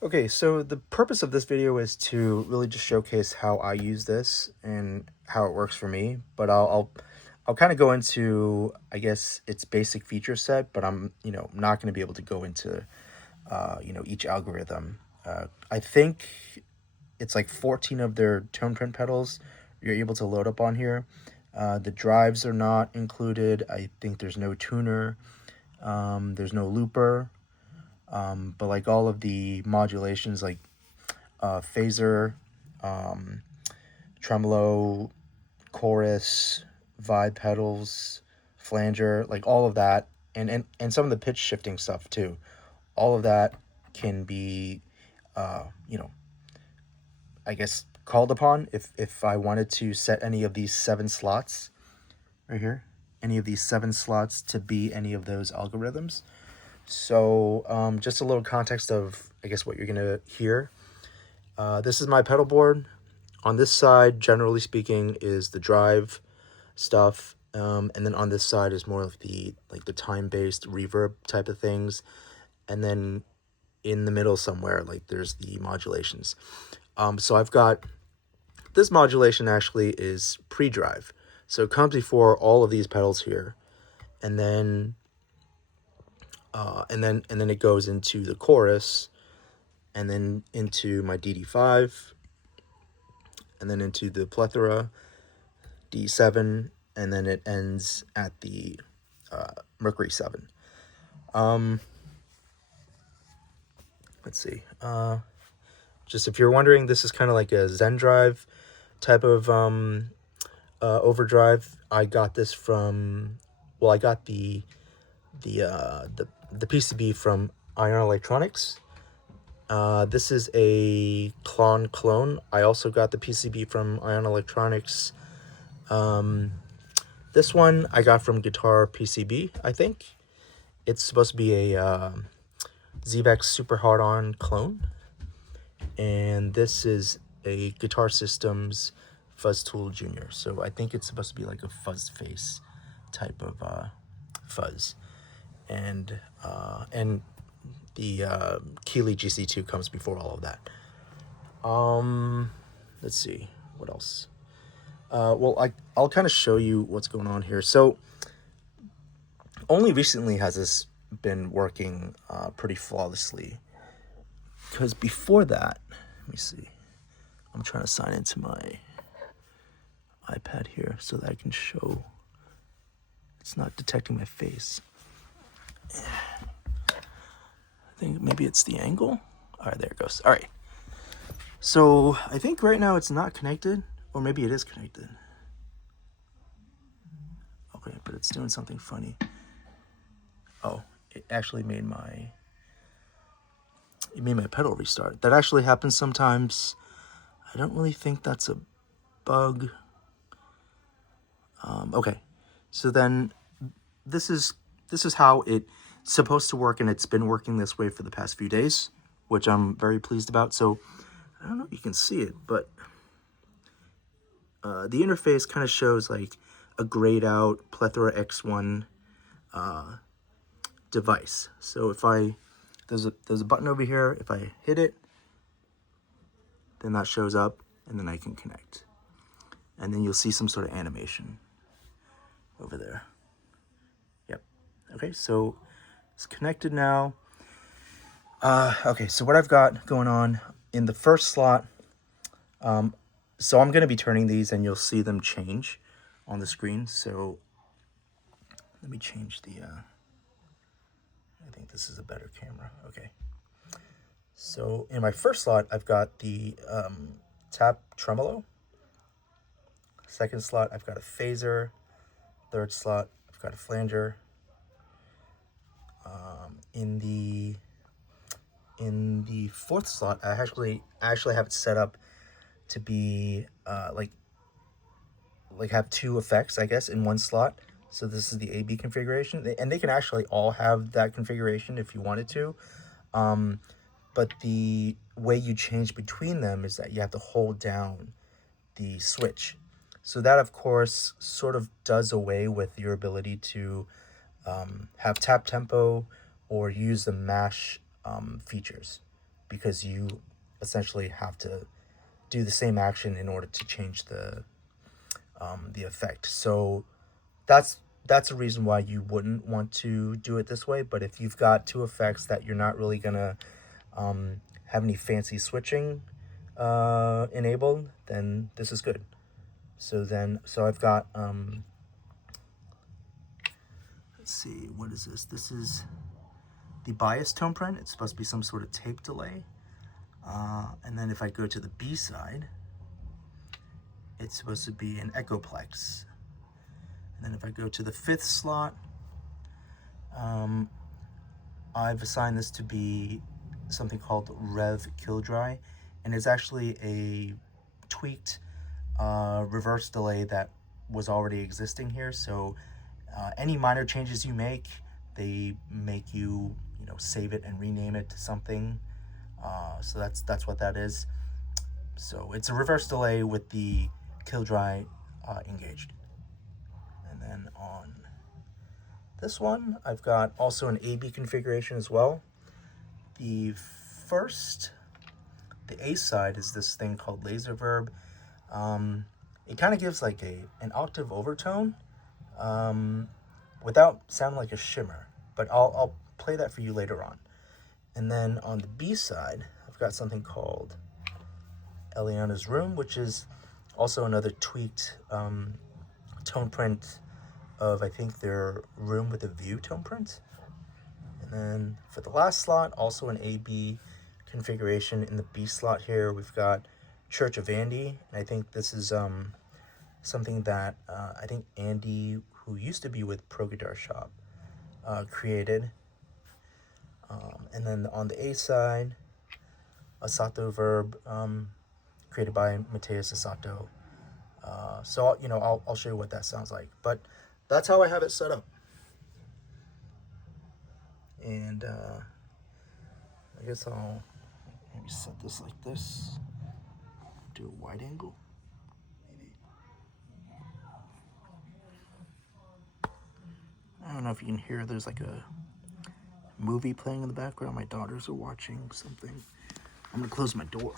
Okay, so the purpose of this video is to really just showcase how I use this and how it works for me. But I'll kind of go into, I guess, its basic feature set, but I'm not going to be able to go into each algorithm. I think it's like 14 of their tone print pedals you're able to load up on here. The drives are not included. I think there's no tuner. There's no looper. But like all of the modulations, like phaser, um, tremolo, chorus, vibe pedals, flanger, like all of that, and some of the pitch shifting stuff too. All of that can be, uh, you know, I guess called upon if I wanted to set any of these 7 slots right here, any of these 7 slots to be any of those algorithms. So just a little context of, I guess, what you're gonna hear. This is my pedal board. On this side, generally speaking, is the drive stuff, and then on this side is more of the time-based reverb type of things, and then in the middle somewhere, like there's the modulations. So I've got this modulation actually is pre-drive, so it comes before all of these pedals here, and then it goes into the chorus, and then into my DD5, and then into the Plethora D7, and then it ends at the Mercury 7. Let's see. Just if you're wondering, this is kind of like a Zen Drive type of overdrive. I got this from, well, I got the PCB from Ion Electronics. This is a clone. I also got the PCB from Ion Electronics. This one I got from Guitar PCB, I think. It's supposed to be a Zvex Super Hard On clone. And this is a Guitar Systems Fuzz Tool Junior. So I think it's supposed to be like a fuzz face type of fuzz. And the Keeley GC2 comes before all of that. Let's see, what else? Well, I'll kind of show you what's going on here. So only recently has this been working pretty flawlessly, because before that, let me see, I'm trying to sign into my iPad here so that I can show it's not detecting my face. I think maybe it's the angle. All right, there it goes. All right, so I think right now it's not connected, or maybe it is connected. Okay, but it's doing something funny. Oh, it actually made my pedal restart. That actually happens sometimes. I don't really think that's a bug. Okay, so then this is how it's supposed to work, and it's been working this way for the past few days, which I'm very pleased about. So I don't know if you can see it, but the interface kind of shows like a grayed out Plethora X1 device. So if there's a button over here, if I hit it, then that shows up, and then I can connect. And then you'll see some sort of animation over there. Yep. Okay, so it's connected now. Okay, so what I've got going on in the first slot, so I'm going to be turning these, and you'll see them change on the screen. So let me change the, I think this is a better camera. Okay. So in my first slot, I've got the tap tremolo. Second slot, I've got a phaser. Third slot, I've got a flanger. In the fourth slot, I actually have it set up to be like have 2 effects, I guess, in one slot. So this is the AB configuration, and they can actually all have that configuration if you wanted to. But the way you change between them is that you have to hold down the switch. So that, of course, sort of does away with your ability to have tap tempo or use the mash features. because you essentially have to do the same action in order to change the effect. So that's a reason why you wouldn't want to do it this way. But if you've got two effects that you're not really gonna have any fancy switching enabled, then this is good. So I've got let's see, what is this? This is the bias tone print. It's supposed to be some sort of tape delay. And then if I go to the B side, it's supposed to be an echoplex. And then if I go to the 5th slot, I've assigned this to be something called Rev Kill Dry, and it's actually a tweaked reverse delay that was already existing here. So any minor changes you make, they make you, save it and rename it to something. So that's what that is. So it's a reverse delay with the kill dry engaged. And then on this one, I've got also an AB configuration as well. The A side is this thing called Laser Verb. It kind of gives like an octave overtone without sounding like a shimmer, but I'll play that for you later on. And then on the B side, I've got something called Eliana's Room, which is also another tweaked tone print of, I think, their Room with a View tone print. And then for the last slot, also an AB configuration. In the B slot here, we've got Church of Andy. And I think this is something that I think Andy, who used to be with Pro Guitar Shop, created. And then on the A side, Asato Verb, created by Mateus Asato. So I'll show you what that sounds like. But that's how I have it set up. And I guess I'll maybe set this like this. Do a wide angle. Maybe. I don't know if you can hear, there's like a movie playing in the background. My daughters are watching something. I'm gonna close my door.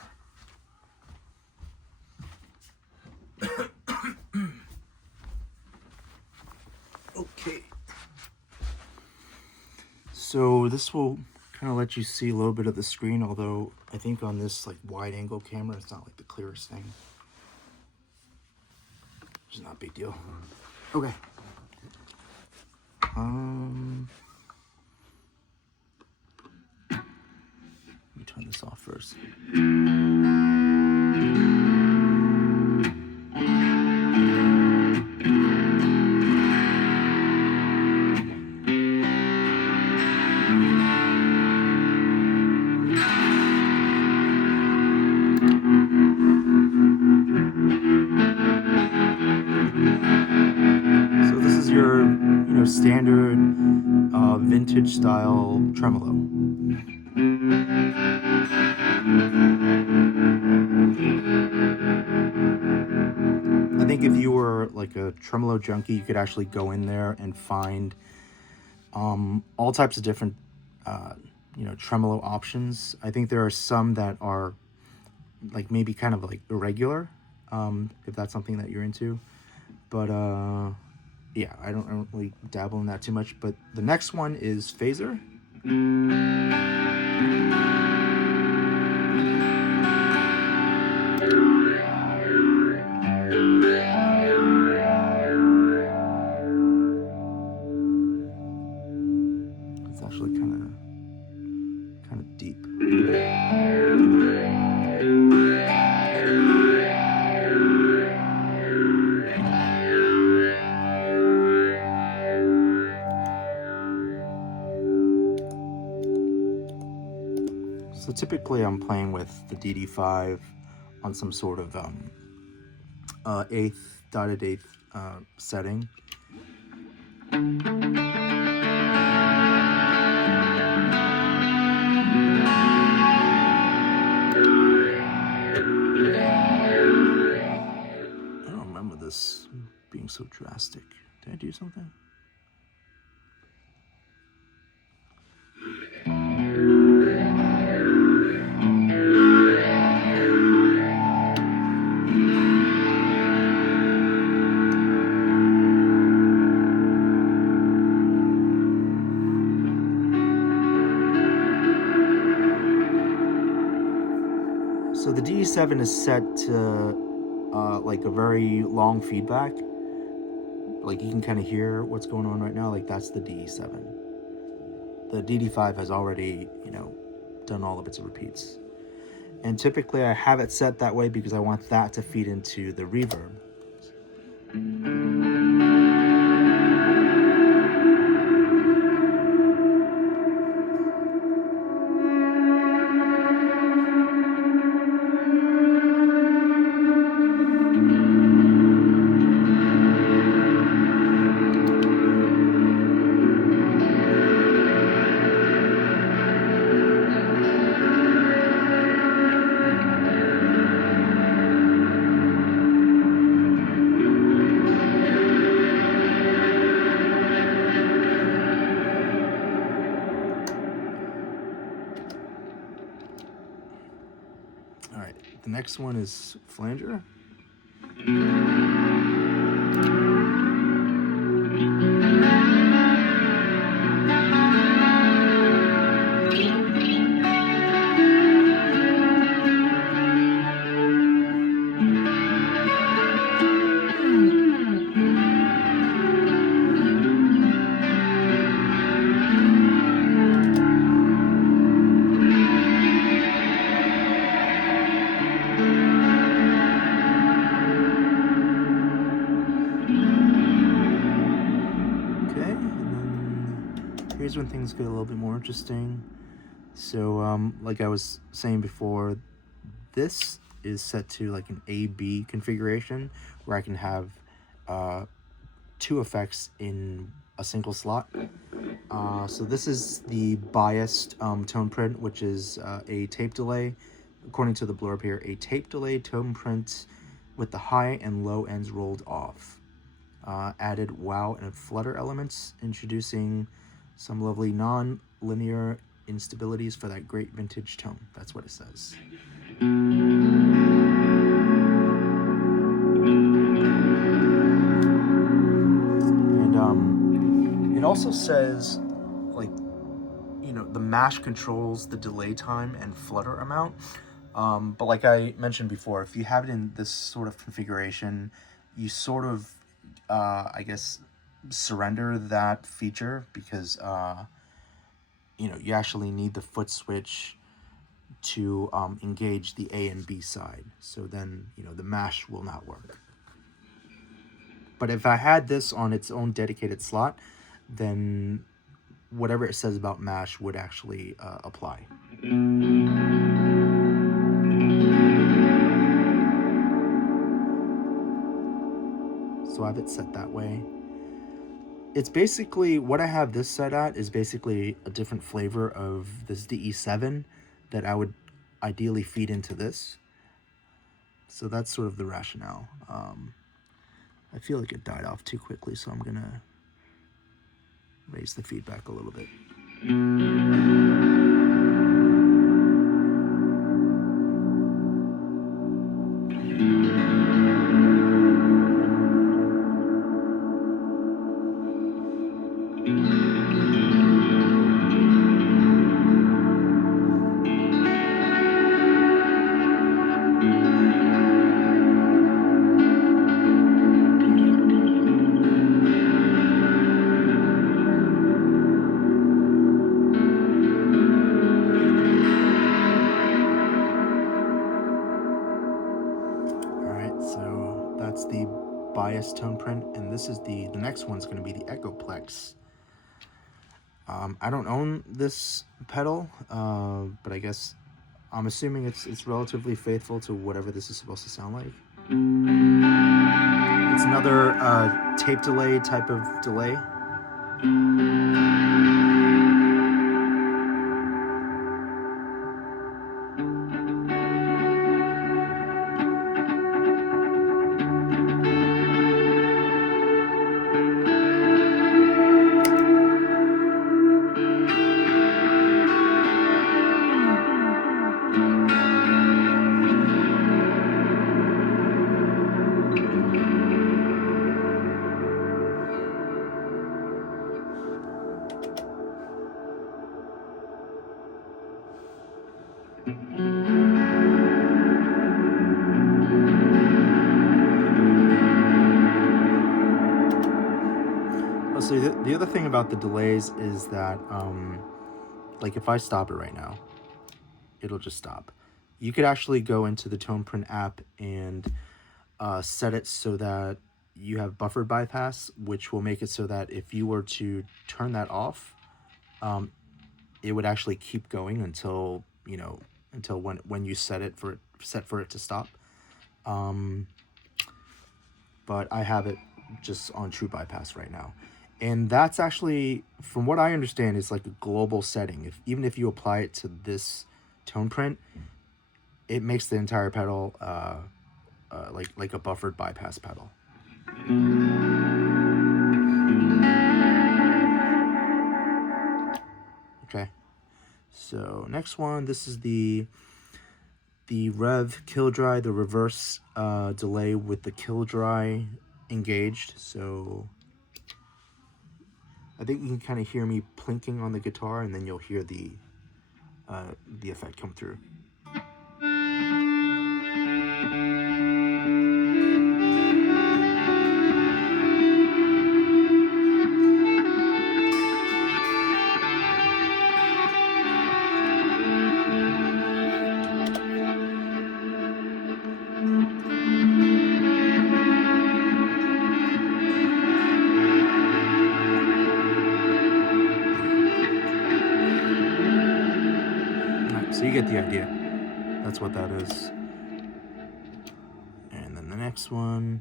Okay. So this will kind of let you see a little bit of the screen, although I think on this like wide angle camera, it's not like the clearest thing. It's not a big deal. Okay. Let me turn this off first. So this is your, standard vintage style tremolo. I think if you were like a tremolo junkie, you could actually go in there and find all types of different tremolo options. I think there are some that are like maybe kind of like irregular, if that's something that you're into. But yeah, I don't really dabble in that too much. But the next one is phaser. It's actually kind of deep. So typically I'm playing with the DD5 on some sort of dotted eighth setting. I don't remember this being so drastic. Did I do something? So the DE7 is set to like a very long feedback. Like you can kind of hear what's going on right now. Like that's the DE7. The DD5 has already, done all of its repeats. And typically I have it set that way because I want that to feed into the reverb. All right, the next one is flanger. Okay, and then here's when things get a little bit more interesting. So, like I was saying before, this is set to like an A-B configuration where I can have two effects in a single slot. So this is the biased tone print, which is a tape delay. According to the blurb here, a tape delay tone print with the high and low ends rolled off. Added wow and flutter elements, introducing some lovely non-linear instabilities for that great vintage tone. That's what it says. And it also says, like, the mash controls the delay time and flutter amount. But like I mentioned before, if you have it in this sort of configuration, you sort of, I guess, surrender that feature because, you actually need the foot switch to engage the A and B side. So then, the mash will not work. But if I had this on its own dedicated slot, then whatever it says about mash would actually apply. So I have it set that way. It's basically, what I have this set at is basically a different flavor of this DE7 that I would ideally feed into this. So that's sort of the rationale. I feel like it died off too quickly, so I'm gonna raise the feedback a little bit. So that's the bias tone print, and this is the next one's going to be the Echoplex. I don't own this pedal, but I guess I'm assuming it's relatively faithful to whatever this is supposed to sound like. It's another tape delay type of delay. other thing about the delays is that, like if I stop it right now, it'll just stop. You could actually go into the TonePrint app and set it so that you have buffer bypass, which will make it so that if you were to turn that off, it would actually keep going until, you know, until when you set for it to stop. But I have it just on true bypass right now. And that's actually, from what I understand, is like a global setting. Even if you apply it to this TonePrint, it makes the entire pedal like a buffered bypass pedal. Okay, so next one, this is the rev kill dry, the reverse delay with the kill dry engaged. So I think you can kind of hear me plinking on the guitar, and then you'll hear the effect come through. So you get the idea. That's what that is. And then the next one,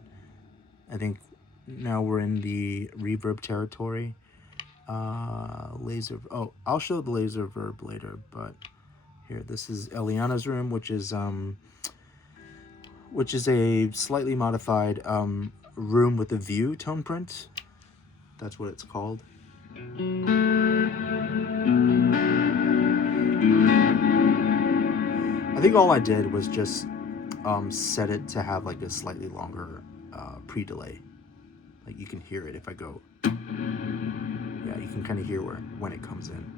I think now we're in the reverb territory. Laser. Oh, I'll show the laser verb later, but here, this is Eliana's room, which is a slightly modified room with a view TonePrint. That's what it's called. I think all I did was just set it to have like a slightly longer pre-delay. Like you can hear it if I go. Yeah, you can kind of hear when it comes in.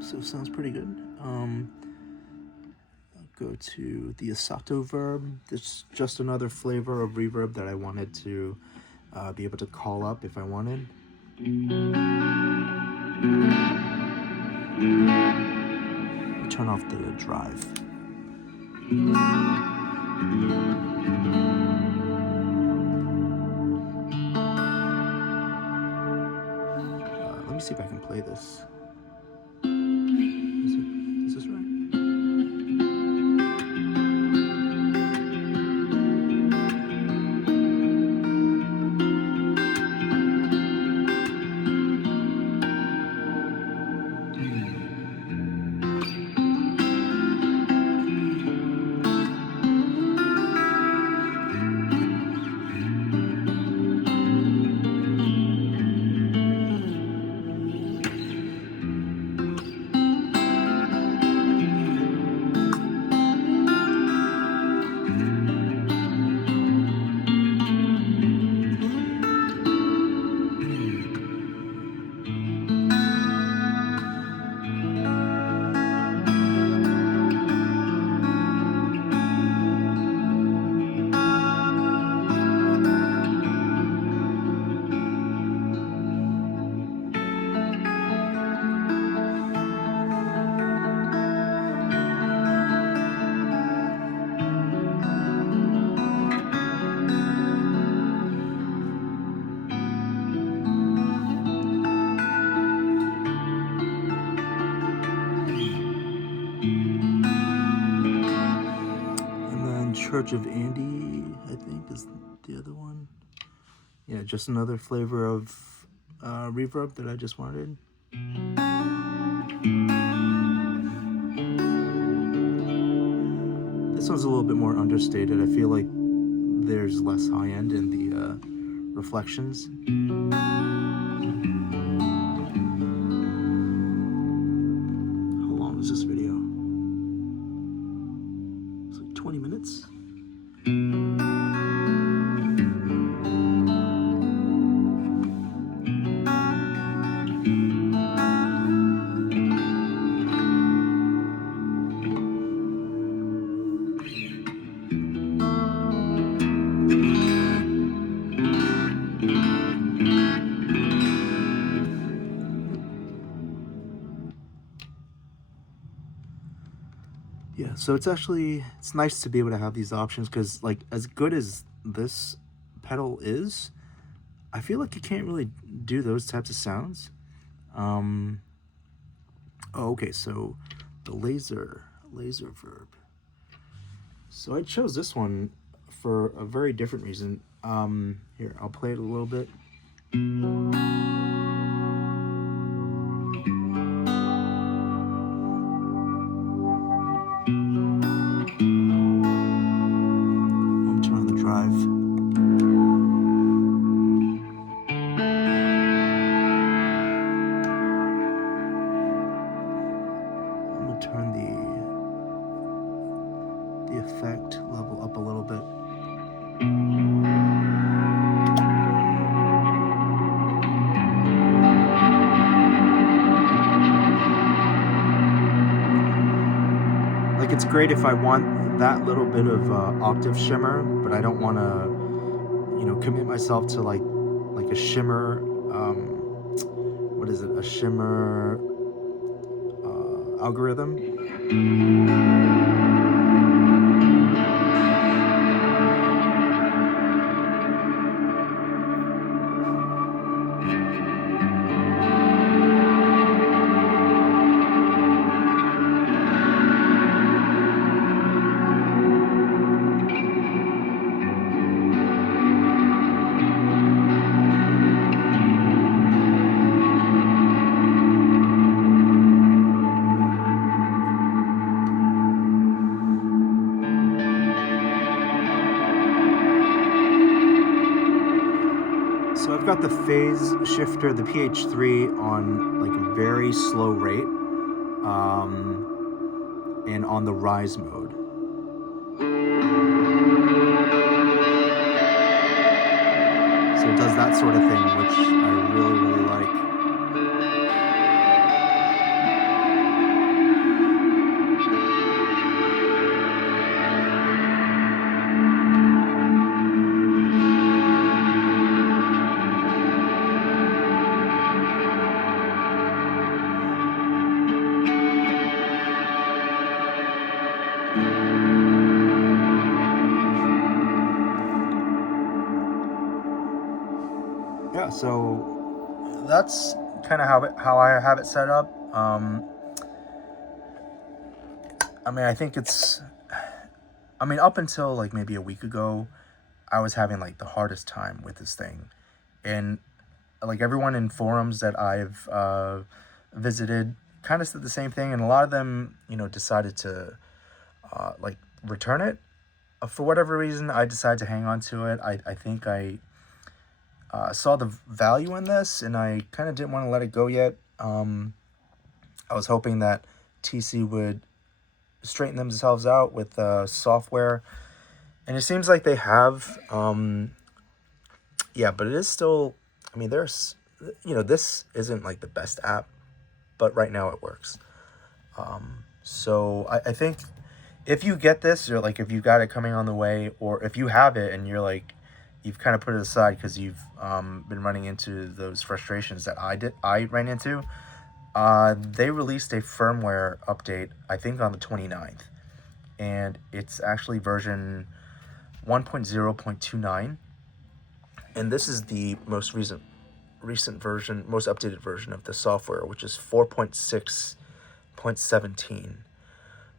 So sounds pretty good. I'll go to the Asato verb. It's just another flavor of reverb that I wanted to be able to call up if I wanted. Turn off the drive. Let me see if I can play this. Is this right? Church of Andy, I think, is the other one. Yeah, just another flavor of reverb that I just wanted. This one's a little bit more understated. I feel like there's less high end in the reflections. How long is this video? It's like 20 minutes. Yeah, so it's nice to be able to have these options, because like as good as this pedal is, I feel like you can't really do those types of sounds. Oh, okay, so the laser verb. So I chose this one for a very different reason. Here, I'll play it a little bit. I'm turning on the drive. I'm gonna turn the effect level up a little bit. Like, it's great if I want that little bit of octave shimmer, but I don't want to, you know, commit myself to like a shimmer. What is it? A shimmer algorithm. So I've got the phase shifter, the PH3, on like a very slow rate, and on the rise mode. So it does that sort of thing, which I really, really like. Yeah, so that's kind of how I have it set up. I mean, up until like maybe a week ago, I was having like the hardest time with this thing. And like everyone in forums that I've visited kind of said the same thing. And a lot of them, you know, decided to like return it. For whatever reason, I decided to hang on to it. I think I saw the value in this, and I kind of didn't want to let it go yet. I was hoping that TC would straighten themselves out with software, and it seems like they have. Yeah, but it is still, I mean, there's, you know, this isn't like the best app, but right now it works. So I think if you get this, or like if you got it coming on the way, or if you have it and you're like, you've kind of put it aside because you've been running into those frustrations that I ran into, they released a firmware update, I think on the 29th, and it's actually version 1.0.29, and this is the most recent version, most updated version of the software, which is 4.6.17.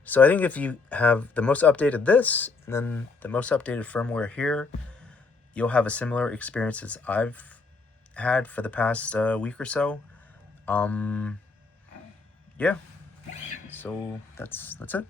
So I think if you have the most updated this, and then the most updated firmware here, you'll have a similar experience as I've had for the past week or so. Yeah, so that's it.